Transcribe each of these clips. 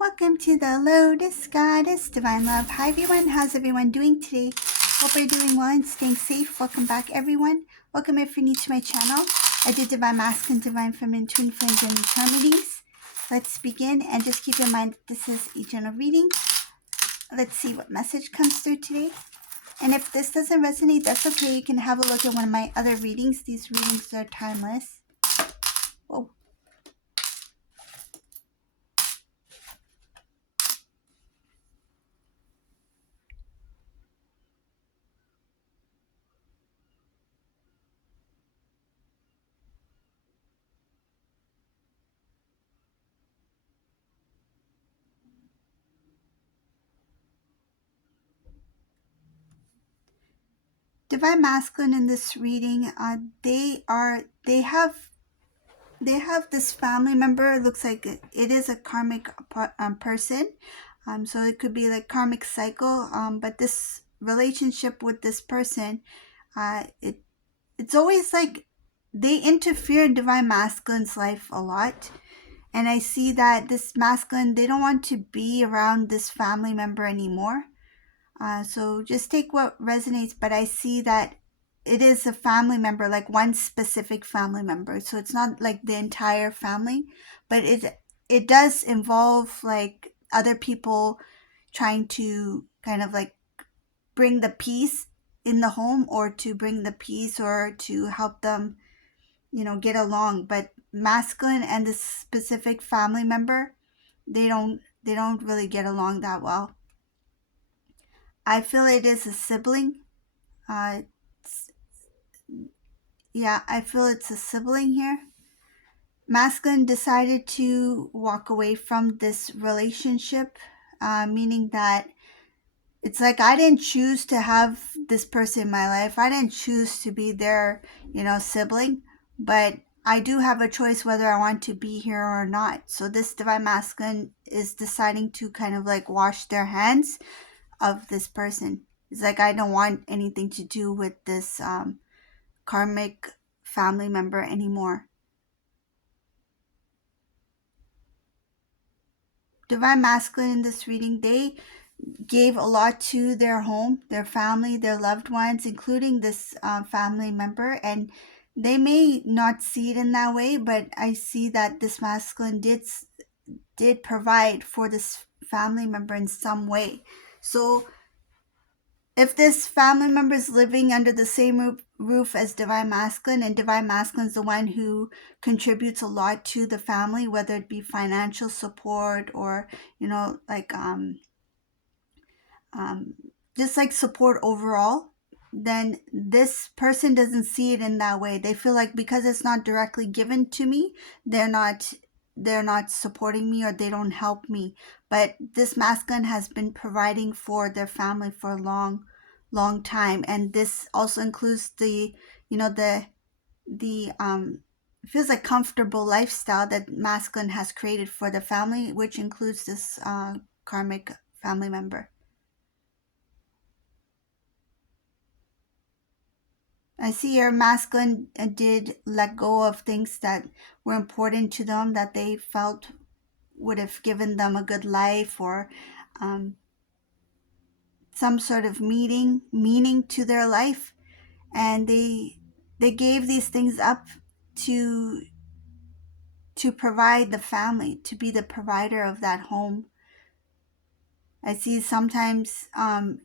Welcome to the Lotus Goddess Divine Love. Hi everyone, how's everyone doing today? Hope you're doing well and staying safe. Welcome back everyone. Welcome if you're new to my channel. I did Divine Masculine, Divine Feminine, Twin Flames, and Charm readings. Let's begin and just keep in mind that this is a general reading. Let's see what message comes through today. And if this doesn't resonate, that's okay. You can have a look at one of my other readings. These readings are timeless. Whoa. Divine Masculine in this reading, they have this family member. It looks like it is a karmic person, so it could be like karmic cycle, but this relationship with this person, it's always like they interfere in Divine Masculine's life a lot. And I see that this masculine, they don't want to be around this family member anymore. So just take what resonates, but I see that it is a family member, like one specific family member. So it's not like the entire family, but it does involve like other people trying to kind of like bring the peace in the home, or to bring the peace, or to help them, get along. But masculine and this specific family member, they don't really get along that well. I feel it is a sibling. Uh, yeah, I feel it's a sibling here. Masculine decided to walk away from this relationship, meaning that it's like I didn't choose to have this person in my life. I didn't choose to be their, sibling, but I do have a choice whether I want to be here or not. So this Divine Masculine is deciding to kind of like wash their hands of this person. It's like I don't want anything to do with this karmic family member anymore. Divine Masculine in this reading, they gave a lot to their home, their family, their loved ones, including this family member. And they may not see it in that way, but I see that this masculine did provide for this family member in some way. So if this family member is living under the same roof as Divine Masculine, and Divine Masculine is the one who contributes a lot to the family, whether it be financial support or, like just like support overall, then this person doesn't see it in that way. They feel like because it's not directly given to me, they're not supporting me, or they don't help me. But this masculine has been providing for their family for a long time, and this also includes the it feels like comfortable lifestyle that masculine has created for the family, which includes this karmic family member. I see your masculine did let go of things that were important to them, that they felt would have given them a good life, or some sort of meaning to their life, and they gave these things up to provide the family, to be the provider of that home. I see sometimes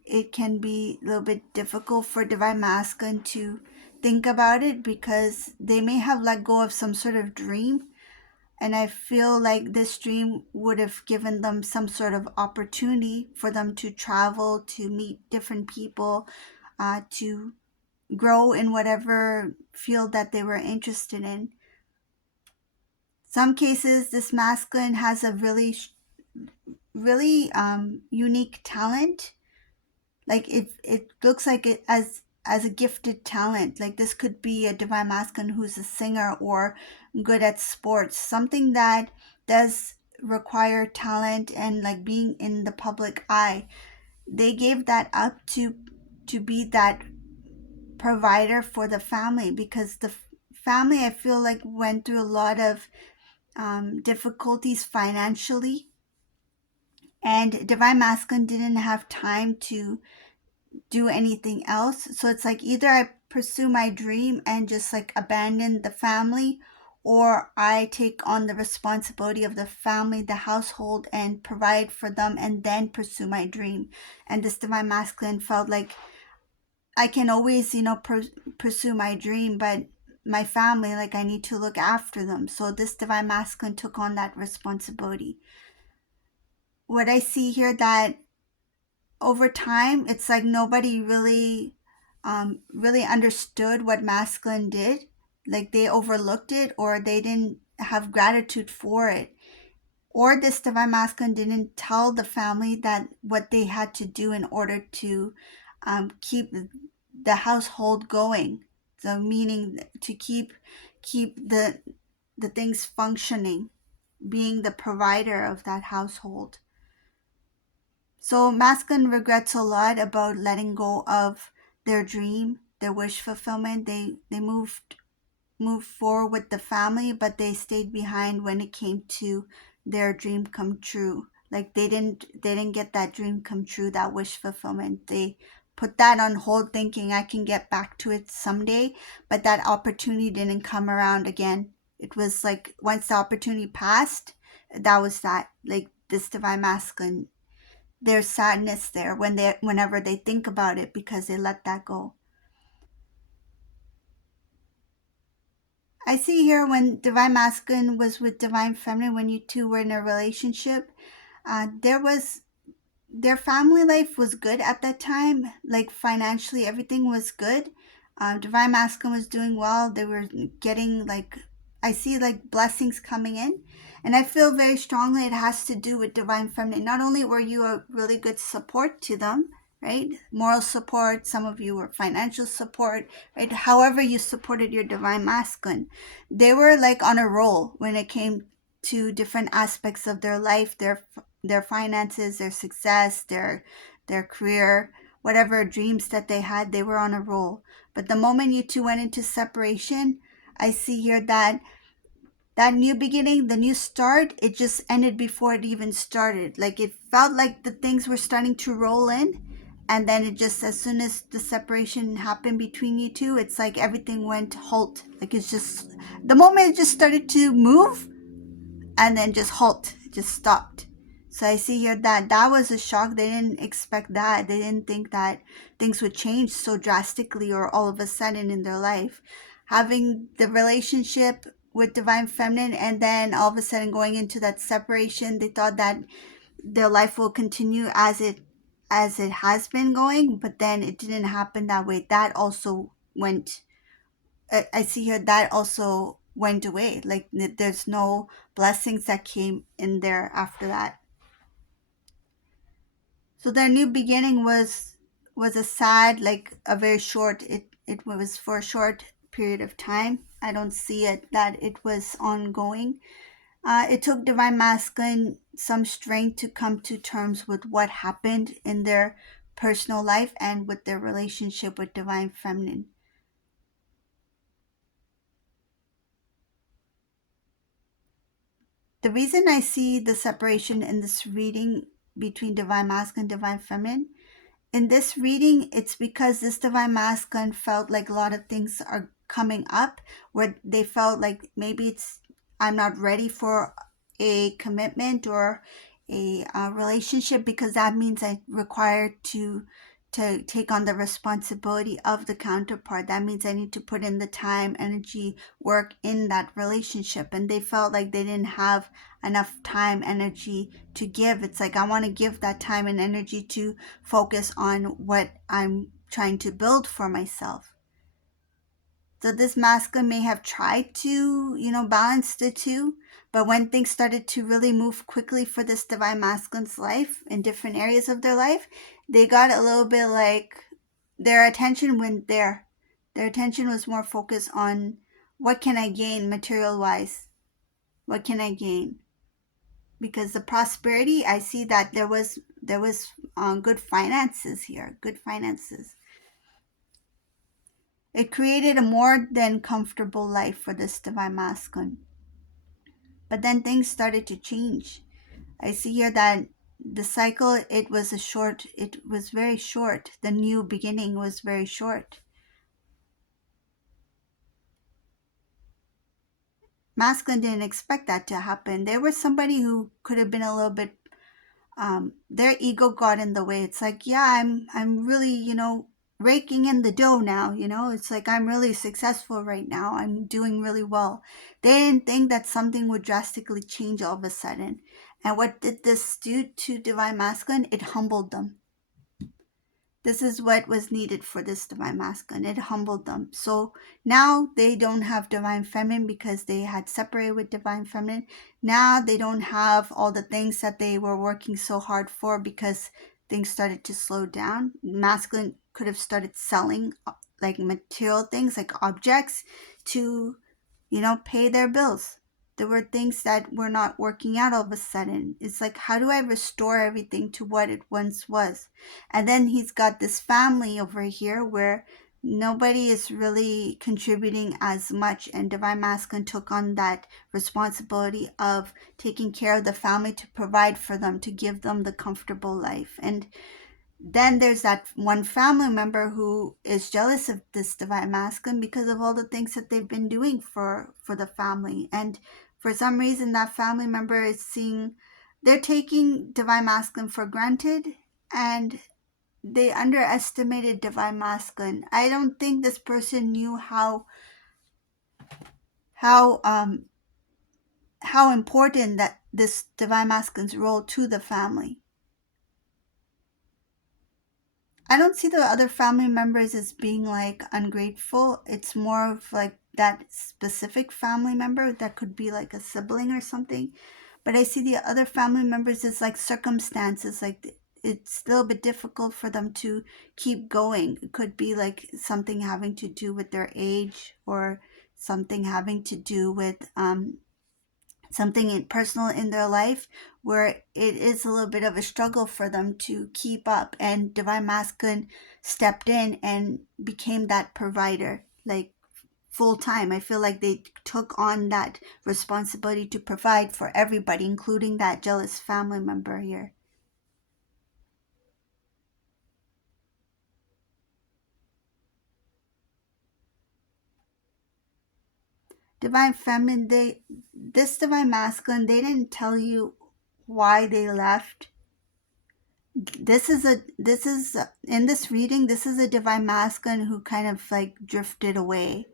it can be a little bit difficult for Divine Masculine to think about it, because they may have let go of some sort of dream. And I feel like this dream would have given them some sort of opportunity for them to travel, to meet different people, to grow in whatever field that they were interested in. Some cases, this masculine has a really unique talent. Like it looks like it as a gifted talent. Like this could be a Divine Masculine who's a singer or good at sports, something that does require talent and like being in the public eye. They gave that up to be that provider for the family, because the family, I feel like, went through a lot of difficulties financially. and divine masculine didn't have time to do anything else. So it's like either I pursue my dream and just like abandon the family, or I take on the responsibility of the family, the household, and provide for them and then pursue my dream. And this divine masculine felt like I can always, pursue my dream, but my family, like I need to look after them. So this divine masculine took on that responsibility. What I see here that over time, it's like nobody really understood what masculine did. Like they overlooked it, or they didn't have gratitude for it, or this divine masculine didn't tell the family that what they had to do in order to keep the household going. So meaning to keep the things functioning, being the provider of that household. So masculine regrets a lot about letting go of their dream, their wish fulfillment. They moved forward with the family, but they stayed behind when it came to their dream come true. Like they didn't get that dream come true, that wish fulfillment. They put that on hold thinking I can get back to it someday, but that opportunity didn't come around again. It was like once the opportunity passed, that was that. Like this divine masculine, there's sadness there whenever they think about it because they let that go. I see here when divine masculine was with divine feminine, when you two were in a relationship, there was their family life was good at that time. Like financially, everything was good. Divine masculine was doing well. They were getting like, I see like blessings coming in, and I feel very strongly it has to do with divine feminine. Not only were you a really good support to them, right? Moral support. Some of you were financial support, right? However you supported your divine masculine, they were like on a roll when it came to different aspects of their life, their finances, their success, their career, whatever dreams that they had, they were on a roll. But the moment you two went into separation, I see here that that new beginning, the new start, it just ended before it even started. Like it felt like the things were starting to roll in, and then it just, as soon as the separation happened between you two, it's like everything went halt. Like it's just the moment it just started to move, and then just halt, just stopped. So I see here that that was a shock. They didn't expect that. They didn't think that things would change so drastically or all of a sudden in their life. Having the relationship with divine feminine and then all of a sudden going into that separation, they thought that their life will continue as it has been going, but then it didn't happen that way. That also went, I see here that also went away. Like there's no blessings that came in there after that. So their new beginning was a sad, like a very short. It was for a short period of time. I don't see it that it was ongoing. It took divine masculine some strength to come to terms with what happened in their personal life and with their relationship with divine feminine. The reason I see the separation in this reading between divine masculine and divine feminine, in this reading, it's because this divine masculine felt like a lot of things are coming up where they felt like maybe it's, I'm not ready for a commitment or a relationship, because that means I require to take on the responsibility of the counterpart. That means I need to put in the time, energy, work in that relationship. And they felt like they didn't have enough time, energy to give. It's like I want to give that time and energy to focus on what I'm trying to build for myself. So this masculine may have tried to, balance the two, but when things started to really move quickly for this divine masculine's life in different areas of their life, they got a little bit like their attention went there. Their attention was more focused on what can I gain material wise? What can I gain? Because the prosperity, I see that there was good finances here, good finances. It created a more than comfortable life for this divine masculine. But then things started to change. I see here that the cycle, it was very short. The new beginning was very short. Masculine didn't expect that to happen. They were somebody who could have been a little bit, their ego got in the way. It's like, yeah, I'm really, raking in the dough now. It's like, I'm really successful right now. I'm doing really well. They didn't think that something would drastically change all of a sudden. And what did this do to divine masculine? It humbled them. This is what was needed for this divine masculine. It humbled them. So now they don't have divine feminine because they had separated with divine feminine. Now they don't have all the things that they were working so hard for because things started to slow down. Masculine could have started selling like material things, like objects, to pay their bills. There were things that were not working out all of a sudden. It's like, how do I restore everything to what it once was? And then he's got this family over here where nobody is really contributing as much. And Divine Masculine took on that responsibility of taking care of the family, to provide for them, to give them the comfortable life. And then there's that one family member who is jealous of this divine masculine because of all the things that they've been doing for the family. And for some reason, that family member is seeing, they're taking divine masculine for granted, and they underestimated divine masculine. I don't think this person knew how um how important that this divine masculine's role to the family. I don't see the other family members as being like ungrateful. It's more of like that specific family member that could be like a sibling or something. But I see the other family members as like circumstances, like it's a little bit difficult for them to keep going. It could be like something having to do with their age, or something having to do with something personal in their life, where it is a little bit of a struggle for them to keep up. And divine masculine stepped in and became that provider, like full time. I feel like they took on that responsibility to provide for everybody, including that jealous family member here. Divine feminine, this divine masculine, they didn't tell you why they left. This is in this reading, this is a divine masculine who kind of like drifted away.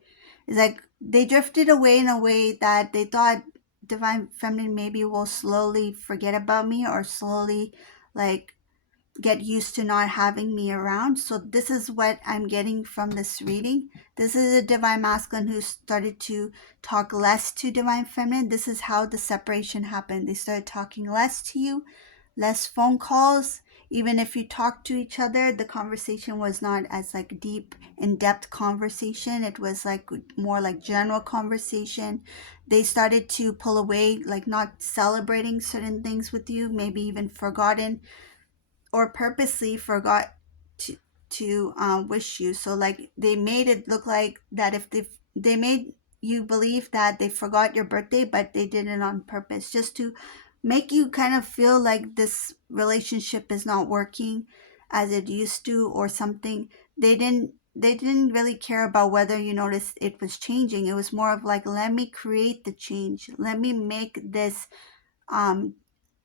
It's like they drifted away in a way that they thought divine feminine maybe will slowly forget about me, or slowly like get used to not having me around. So this is what I'm getting from this reading. This is a divine masculine who started to talk less to divine feminine. This is how the separation happened. They started talking less to you, less phone calls. Even if you talk to each other, the conversation was not as like deep, in-depth conversation. It was like more like general conversation. They started to pull away, like not celebrating certain things with you, maybe even forgotten or purposely forgot to wish you. So like they made it look like that, if they made you believe that they forgot your birthday, but they did it on purpose, just to make you kind of feel like this relationship is not working as it used to, or something. They didn't really care about whether you noticed it was changing. It was more of like, let me create the change, let me make this, um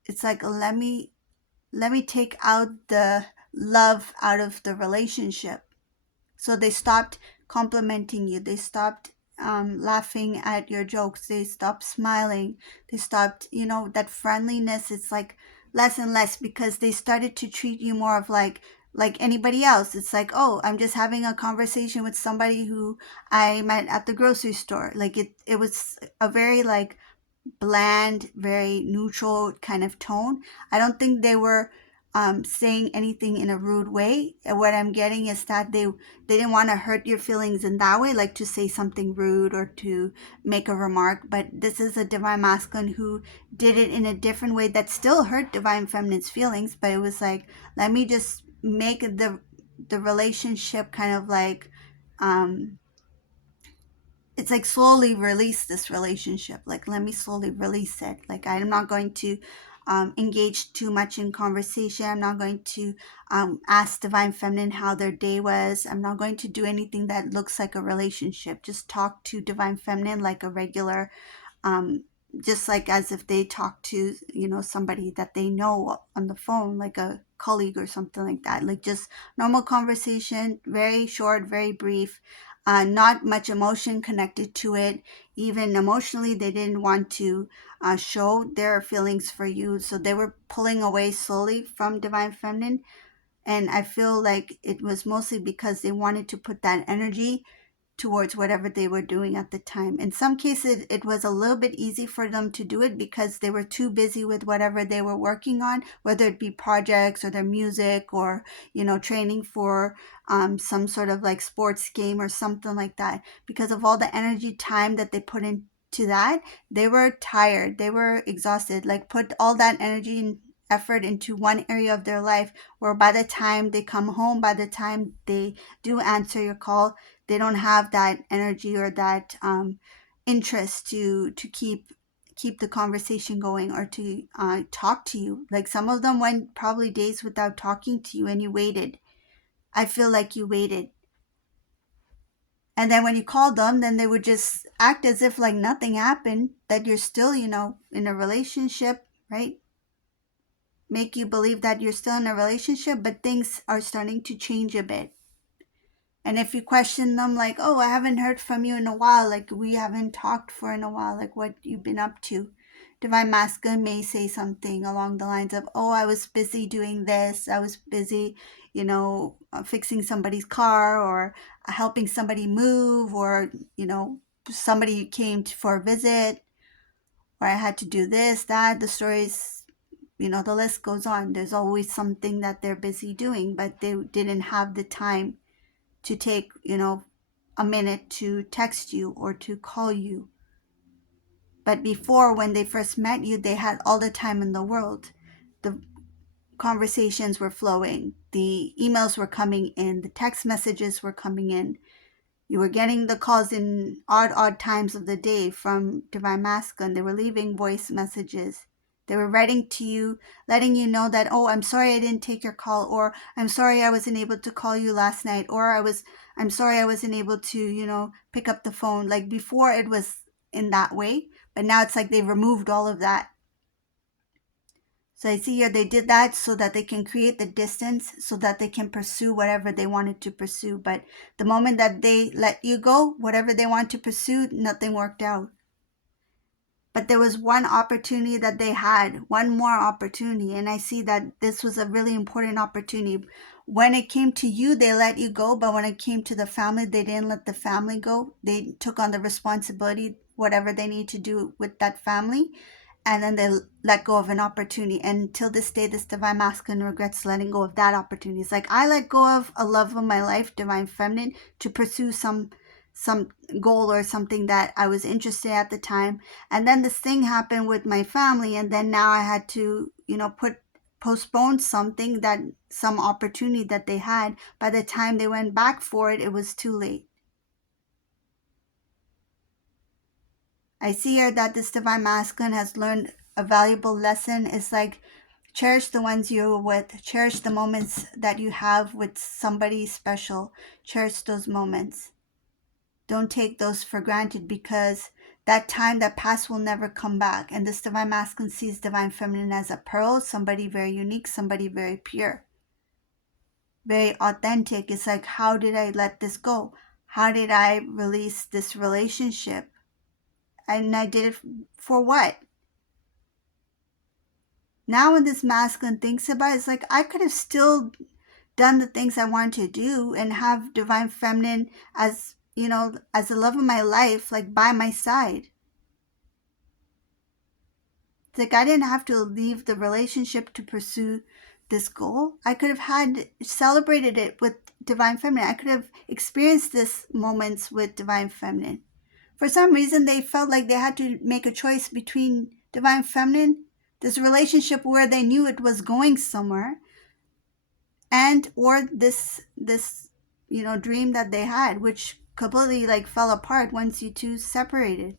it's like, let me take out the love out of the relationship. So they stopped complimenting you. They stopped laughing at your jokes. They stopped smiling. They stopped, that friendliness. It's like less and less, because they started to treat you more of like anybody else. It's like, oh, I'm just having a conversation with somebody who I met at the grocery store. Like it was a very like bland, very neutral kind of tone. I don't think they were saying anything in a rude way. And what I'm getting is that they didn't want to hurt your feelings in that way, like to say something rude or to make a remark. But this is a divine masculine who did it in a different way that still hurt divine feminine's feelings. But it was like, let me just make the relationship kind of like, um, it's like slowly release this relationship. Like, let me slowly release it. Like, I'm not going to engage too much in conversation. I'm not going to ask Divine Feminine how their day was. I'm not going to do anything that looks like a relationship. Just talk to Divine Feminine like a regular, um, just like as if they talk to, somebody that they know on the phone, like a colleague or something like that. Like just normal conversation, very short, very brief, not much emotion connected to it. Even emotionally, they didn't want to show their feelings for you. So they were pulling away slowly from Divine Feminine. And I feel like it was mostly because they wanted to put that energy towards whatever they were doing at the time. In some cases, it was a little bit easy for them to do it because they were too busy with whatever they were working on, whether it be projects or their music or, training for some sort of like sports game or something like that. Because of all the energy, time that they put into that, they were tired, they were exhausted, like put all that energy and effort into one area of their life where by the time they come home, by the time they do answer your call, they don't have that energy or that interest to keep the conversation going or to talk to you. Like some of them went probably days without talking to you and you waited. I feel like you waited. And then when you called them, then they would just act as if like nothing happened, that you're still, in a relationship, right? Make you believe that you're still in a relationship, but things are starting to change a bit. And if you question them like, oh, I haven't heard from you in a while, like we haven't talked for in a while, like what you've been up to, Divine Masculine may say something along the lines of, oh, I was busy doing this. I was busy, fixing somebody's car or helping somebody move or, somebody came for a visit or I had to do this, that. The stories, the list goes on. There's always something that they're busy doing, but they didn't have the time to take, a minute to text you or to call you. But before, when they first met you, they had all the time in the world. The conversations were flowing, the emails were coming in, the text messages were coming in. You were getting the calls in odd times of the day from Divine Masculine. They were leaving voice messages. They were writing to you, letting you know that, oh, I'm sorry I didn't take your call, or I'm sorry I wasn't able to call you last night, or I'm sorry I wasn't able to, pick up the phone. Like before it was in that way, but now it's like they removed all of that. So I see here they did that so that they can create the distance so that they can pursue whatever they wanted to pursue. But the moment that they let you go, whatever they want to pursue, nothing worked out. But there was one opportunity that they had, one more opportunity. And I see that this was a really important opportunity. When it came to you, they let you go. But when it came to the family, they didn't let the family go. They took on the responsibility, whatever they need to do with that family. And then they let go of an opportunity. And till this day, this Divine Masculine regrets letting go of that opportunity. It's like I let go of a love of my life, Divine Feminine, to pursue some goal or something that I was interested at the time. And then this thing happened with my family, and then now I had to, postpone some opportunity that they had. By the time they went back for it, it was too late. I see here that this Divine Masculine has learned a valuable lesson. It's like cherish the ones you're with, cherish the moments that you have with somebody special, cherish those moments. Don't take those for granted because that time that passed will never come back. And this Divine Masculine sees Divine Feminine as a pearl, somebody very unique, somebody very pure, very authentic. It's like, how did I let this go? How did I release this relationship? And I did it for what? Now when this masculine thinks about it, it's like I could have still done the things I wanted to do and have Divine Feminine as, as the love of my life, like by my side. It's like I didn't have to leave the relationship to pursue this goal. I could have celebrated it with Divine Feminine. I could have experienced this moments with Divine Feminine. For some reason, they felt like they had to make a choice between Divine Feminine, this relationship where they knew it was going somewhere, and or this dream that they had, which completely like fell apart once you two separated.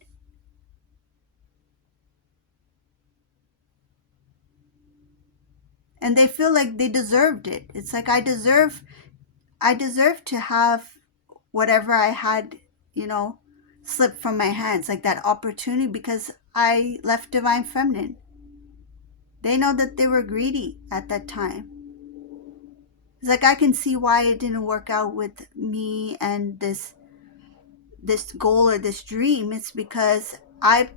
and they feel like they deserved it. It's like I deserve to have whatever I had, you know, slip from my hands, like that opportunity, because I left divine feminine. They know that they were greedy at that time. It's like I can see why it didn't work out with me and this goal or this dream. It's because I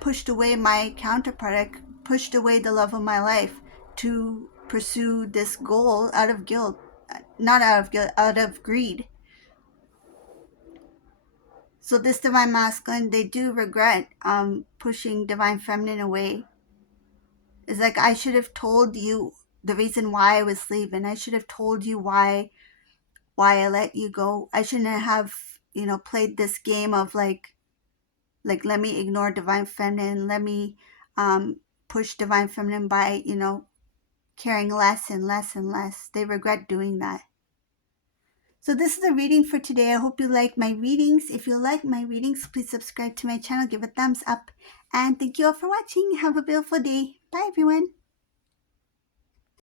pushed away my counterpart. I pushed away the love of my life to pursue this goal out of guilt, not out of guilt, out of greed. So this divine masculine, they do regret pushing divine feminine away. It's like I should have told you the reason why I was leaving. I should have told you why I let you go. I shouldn't have, played this game of like let me ignore divine feminine, let me push divine feminine by, caring less and less and less. They regret doing that. So this is the reading for today. I hope you like my readings. If you like my readings, please subscribe to my channel, give a thumbs up, and thank you all for watching. Have a beautiful day. Bye everyone.